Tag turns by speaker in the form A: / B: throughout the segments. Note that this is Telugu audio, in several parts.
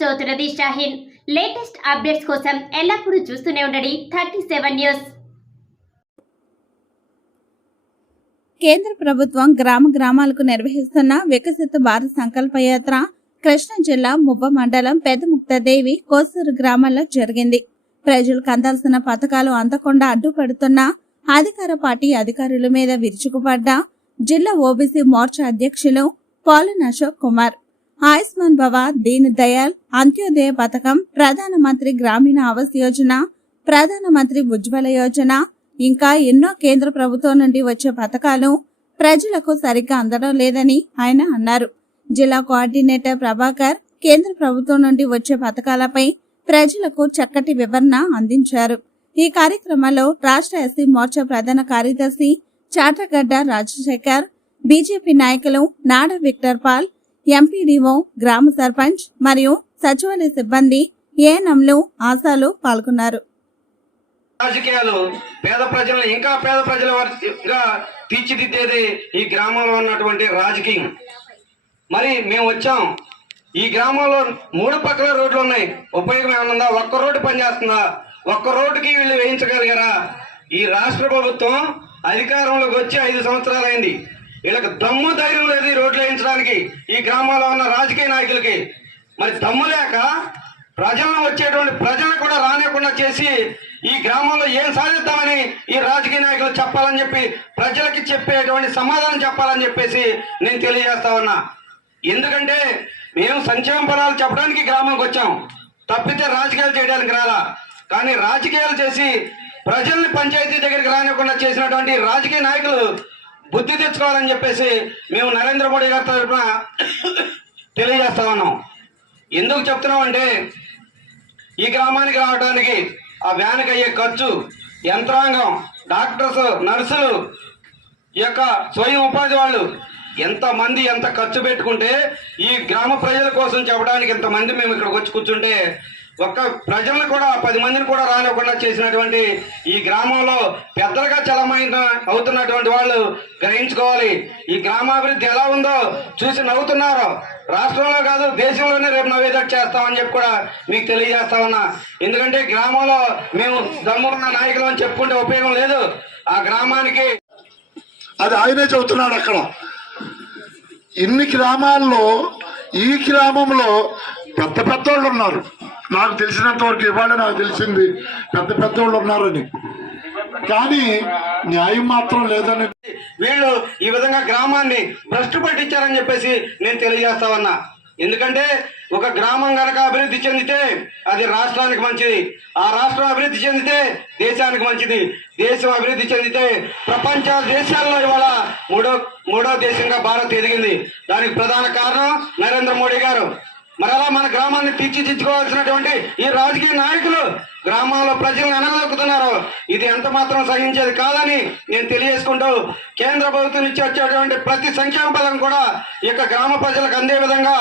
A: చదువుతున్నది షాహీన్. లేటెస్ట్ అప్డేట్స్ కోసం ఎల్లప్పుడూ చూస్తూనే ఉండండి థర్టీ సెవెన్ న్యూస్.
B: కేంద్ర ప్రభుత్వం గ్రామ గ్రామాలకు నిర్వహిస్తున్న వికసిత భారత్ సంకల్ప యాత్ర కృష్ణా జిల్లా ముబ్బ మండలం పెద్దముక్తదేవి కోసూరు గ్రామాల్లో జరిగింది. ప్రజలకు అందాల్సిన పథకాలు అందకుండా అడ్డుపడుతున్న అధికార పార్టీ అధికారుల మీద విరుచుకుపడ్డ జిల్లా ఓబీసీ మోర్చా అధ్యక్షులు పాలన్ అశోక్ కుమార్. ఆయుష్మాన్ భవ దీన్ దయాల్ అంత్యోదయ పథకం ప్రధానమంత్రి గ్రామీణ ఆవాస్ యోజన ప్రధానమంత్రి ఉజ్వల యోజన ఇంకా ఎన్నో కేంద్ర ప్రభుత్వం నుండి వచ్చే పథకాలు ప్రజలకు సరిగ్గా అందడం లేదని ఆయన అన్నారు. జిల్లా కోఆర్డినేటర్ ప్రభాకర్ కేంద్ర ప్రభుత్వం నుండి వచ్చే పథకాలపై ప్రజలకు చక్కటి వివరణ అందించారు. ఈ కార్యక్రమంలో రాష్ట్ర ఎస్సీ మోర్చా ప్రధాన కార్యదర్శి చాటగడ్డ రాజశేఖర్ బీజేపీ నాయకులు నాడ విక్టర్ పాల్ ఎంపీడీఓ గ్రామ సర్పంచ్ మరియు సచివాలయ సిబ్బంది ఏఎన్ఎంలు ఆశాలు పాల్గొన్నారు.
C: రాజకీయాలు పేద ప్రజలను ఇంకా పేద ప్రజల వారిగా తీర్చిదిద్దేది ఈ గ్రామంలో ఉన్నటువంటి రాజకీయం. మరి మేము వచ్చాం. ఈ గ్రామంలో మూడు పక్కల రోడ్లు ఉన్నాయి. ఉపయోగం ఏమన్నా ఉందా? ఒక్క రోడ్డు పనిచేస్తుందా ఒక్క రోడ్డుకి వీళ్ళు వేయించగలిగారా? ఈ రాష్ట్ర ప్రభుత్వం అధికారంలోకి వచ్చి ఐదు సంవత్సరాలైంది వీళ్ళకి దమ్ము ధైర్యం లేదు ఈ రోడ్లు వేయించడానికి. ఈ గ్రామంలో ఉన్న రాజకీయ నాయకులకి. మరి దమ్ము లేక ప్రజలను వచ్చేటువంటి ప్రజలను కూడా రానివ్వకుండా చేసి ఈ గ్రామంలో ఏం సాధిద్దామని ఈ రాజకీయ నాయకులు చెప్పాలని చెప్పి ప్రజలకి చెప్పేటువంటి సమాధానం చెప్పాలని చెప్పేసి నేను తెలియజేస్తా ఉన్నా. ఎందుకంటే మేము సంక్షేమ పదాలు చెప్పడానికి గ్రామంకి వచ్చాం. తప్పితే రాజకీయాలు చేయడానికి రాలా. కానీ రాజకీయాలు చేసి ప్రజల్ని పంచాయతీ దగ్గరికి రానివ్వకుండా చేసినటువంటి రాజకీయ నాయకులు బుద్ధి తెచ్చుకోవాలని చెప్పేసి మేము నరేంద్ర మోడీ గారి తరఫున తెలియజేస్తా ఉన్నాం. ఎందుకు చెప్తున్నాం అంటే ఈ గ్రామానికి రావడానికి ఆ వ్యాన్కి అయ్యే ఖర్చు యంత్రాంగం డాక్టర్స్ నర్సులు ఈ యొక్క స్వయం ఉపాధి వాళ్ళు ఎంతమంది ఎంత ఖర్చు పెట్టుకుంటే ఈ గ్రామ ప్రజల కోసం చెప్పడానికి ఇంతమంది మేము ఇక్కడికి వచ్చి కూర్చుంటే ఒక్క ప్రజలను కూడా పది మందిని కూడా రానివ్వకుండా చేసినటువంటి ఈ గ్రామంలో పెద్దలుగా చలమైన అవుతున్నటువంటి వాళ్ళు గ్రహించుకోవాలి. ఈ గ్రామాభివృద్ధి ఎలా ఉందో చూసి నవ్వుతున్నారు. రాష్ట్రంలో కాదు దేశంలోనే రేపు నవ్వేదట్టు చేస్తామని చెప్పి కూడా మీకు తెలియజేస్తా ఉన్నా. ఎందుకంటే గ్రామంలో మేము దమ్మున్న నాయకులు అని చెప్పుకుంటే ఉపయోగం లేదు. ఆ గ్రామానికి
D: అది ఆయనే చెబుతున్నాడు అక్కడ. ఇన్ని గ్రామాల్లో ఈ గ్రామంలో పెద్ద పెద్దోళ్ళు ఉన్నారు. నాకు తెలిసినంత వరకు ఇవాళ నాకు తెలిసింది. పెద్ద పెద్ద వాళ్ళు ఉన్నారని. కానీ న్యాయం మాత్రం లేదని.
C: వీళ్ళు ఈ విధంగా గ్రామాన్ని భ్రష్టు పట్టించారని చెప్పేసి నేను తెలియజేస్తా ఉన్నా ఎందుకంటే ఒక గ్రామం కనుక అభివృద్ధి చెందితే అది రాష్ట్రానికి మంచిది. ఆ రాష్ట్రం అభివృద్ధి చెందితే దేశానికి మంచిది. దేశం అభివృద్ధి చెందితే ప్రపంచ దేశాల్లో ఇవాళ మూడో మూడో దేశంగా భారత్ ఎదిగింది. దానికి ప్రధాన కారణం నరేంద్ర మోడీ గారు. మరి అలా మన గ్రామాన్ని తీర్చిదిద్దుకోవాల్సినటువంటి ఈ రాజకీయ నాయకులు గ్రామంలో ప్రజలను అనగలుగుతున్నారు ఇది ఎంత మాత్రం సహించేది కాదని నేను తెలియజేసుకుంటూ కేంద్ర ప్రభుత్వం నుంచి వచ్చేటువంటి ప్రతి సంక్షేమ పథకం కూడా ఈ యొక్క గ్రామ ప్రజలకు అందే విధంగా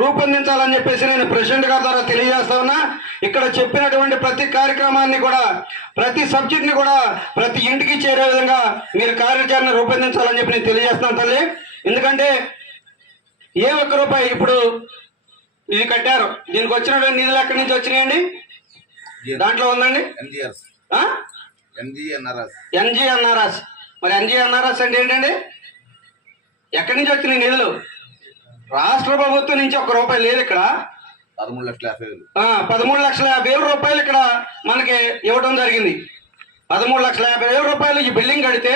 C: రూపొందించాలని చెప్పేసి నేను ప్రెసిడెంట్ గారి ద్వారా తెలియజేస్తా ఉన్నా. ఇక్కడ చెప్పినటువంటి ప్రతి కార్యక్రమాన్ని కూడా ప్రతి సబ్జెక్ట్ని కూడా ప్రతి ఇంటికి చేరే విధంగా మీరు కార్యాచరణ రూపొందించాలని చెప్పి నేను తెలియజేస్తున్నాను తల్లి. ఎందుకంటే ఏ ఒక్క రూపాయి ఇప్పుడు ఇది కట్టారు. దీనికి వచ్చినటువంటి నిధులు ఎక్కడి నుంచి వచ్చినాయండి? దాంట్లో ఉందండి? ఎన్జిఎన్ఆర్ఎస్ మరి ఎన్జిఎన్ఆర్ఎస్ అంటే ఏంటండి? ఎక్కడి నుంచి వచ్చినాయి నిధులు? రాష్ట్ర ప్రభుత్వం నుంచి ఒక్క రూపాయి లేదు ఇక్కడ.
E: పదమూడు లక్షల యాభై వేలు.
C: పదమూడు లక్షల యాభై వేల రూపాయలు ఇక్కడ మనకి ఇవ్వడం జరిగింది. పదమూడు లక్షల యాభై వేల రూపాయలు ఈ బిల్డింగ్ కడితే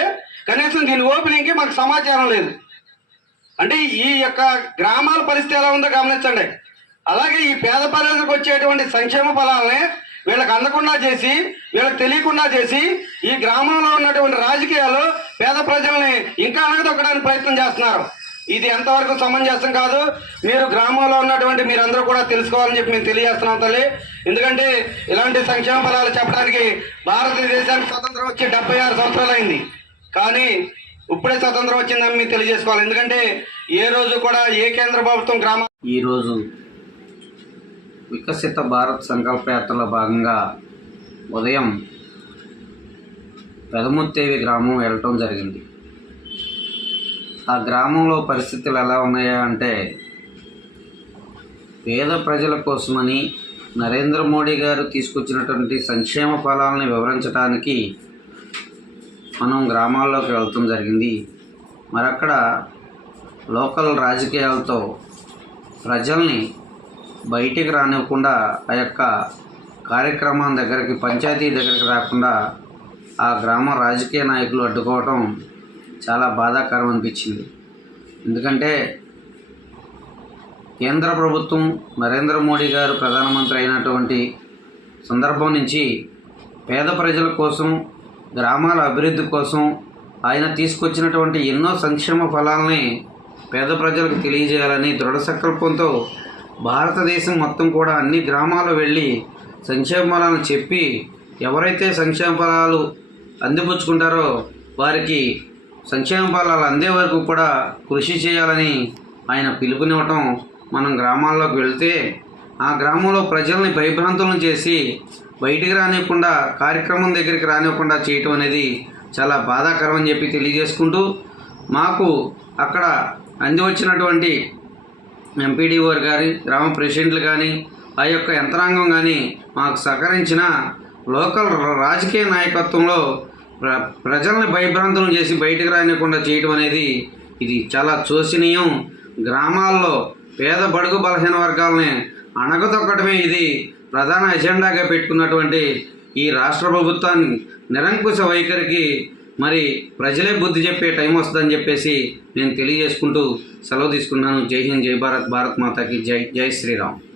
C: కనీసం దీని ఓపెనింగ్కి మాకు సమాచారం లేదు. అంటే ఈ యొక్క గ్రామాల పరిస్థితి ఎలా ఉందో గమనించండి. అలాగే ఈ పేద ప్రజలకు వచ్చేటువంటి సంక్షేమ ఫలాలని వీళ్ళకి అందకుండా చేసి వీళ్ళకి తెలియకుండా చేసి ఈ గ్రామంలో ఉన్నటువంటి రాజకీయాలు పేద ప్రజల్ని ఇంకా అనగదొక్కడానికి ప్రయత్నం చేస్తున్నారు. ఇది ఎంతవరకు సమంజసం కాదు. మీరు గ్రామంలో ఉన్నటువంటి మీరందరూ కూడా తెలుసుకోవాలని చెప్పి మేము తెలియజేస్తున్నాం తల్లి. ఎందుకంటే ఇలాంటి సంక్షేమ ఫలాలు చెప్పడానికి భారతదేశానికి స్వతంత్రం వచ్చి డెబ్బై ఆరు సంవత్సరాలు అయింది కానీ ఇప్పుడే స్వతంత్రం వచ్చిందని మేము తెలియజేసుకోవాలి. ఎందుకంటే ఏ రోజు కూడా ఏ కేంద్ర ప్రభుత్వం గ్రామ
F: ఈరోజు వికసిత భారత్ సంకల్ప యాత్రలో భాగంగా ఉదయం పెదముత్తేవి గ్రామం వెళ్ళటం జరిగింది. ఆ గ్రామంలో పరిస్థితులు ఎలా ఉన్నాయా అంటే పేద ప్రజల కోసమని నరేంద్ర మోడీ గారు తీసుకొచ్చినటువంటి సంక్షేమ ఫలాలను వివరించడానికి మనం గ్రామాల్లోకి వెళ్తాం జరిగింది. మరి అక్కడ లోకల్ రాజకీయాలతో ప్రజల్ని బయటికి రానివ్వకుండా ఆ యొక్క కార్యక్రమం దగ్గరికి పంచాయతీ దగ్గరికి రాకుండా ఆ గ్రామ రాజకీయ నాయకులు అడ్డుకోవటం చాలా బాధాకరం అనిపించింది. ఎందుకంటే కేంద్ర ప్రభుత్వం నరేంద్ర మోడీ గారు ప్రధానమంత్రి అయినటువంటి సందర్భం నుంచి పేద ప్రజల కోసం గ్రామాల అభివృద్ధి కోసం ఆయన తీసుకొచ్చినటువంటి ఎన్నో సంక్షేమ ఫలాల్ని పేద ప్రజలకు తెలియజేయాలని దృఢ సంకల్పంతో భారతదేశం మొత్తం కూడా అన్ని గ్రామాలు వెళ్ళి సంక్షేమ ఫలాలను చెప్పి ఎవరైతే సంక్షేమ ఫలాలు అందిపుచ్చుకుంటారో వారికి సంక్షేమ ఫలాలు అందే వరకు కూడా కృషి చేయాలని ఆయన పిలుపునివ్వటం మనం గ్రామాల్లోకి వెళ్తే ఆ గ్రామంలో ప్రజల్ని భయభ్రాంతులను చేసి బయటికి రానివ్వకుండా కార్యక్రమం దగ్గరికి రానివ్వకుండా చేయటం అనేది చాలా బాధాకరం అని చెప్పి తెలియజేసుకుంటూ మాకు అక్కడ అంది వచ్చినటువంటి ఎంపీడీఓ గారి గ్రామ ప్రెసిడెంట్లు కానీ ఆ యొక్క యంత్రాంగం కానీ మాకు సహకరించిన లోకల్ రాజకీయ నాయకత్వంలో ప్ర ప్రజల్ని భయభ్రాంతులను చేసి బయటకు రానికుండా చేయటం అనేది ఇది చాలా శోచనీయం గ్రామాల్లో పేద బడుగు బలహీన వర్గాలని అణగదొక్కడమే ఇది ప్రధాన ఎజెండాగా పెట్టుకున్నటువంటి ఈ రాష్ట్ర ప్రభుత్వాన్ని నిరంకుశ వైఖరికి మరి ప్రజలే బుద్ధి చెప్పే టైం వస్తుందని చెప్పేసి నేను తెలియజేసుకుంటూ సెలవు తీసుకున్నాను. జై హింద్ జై భారత్ భారత్ మాతాకి జై జై శ్రీరామ్.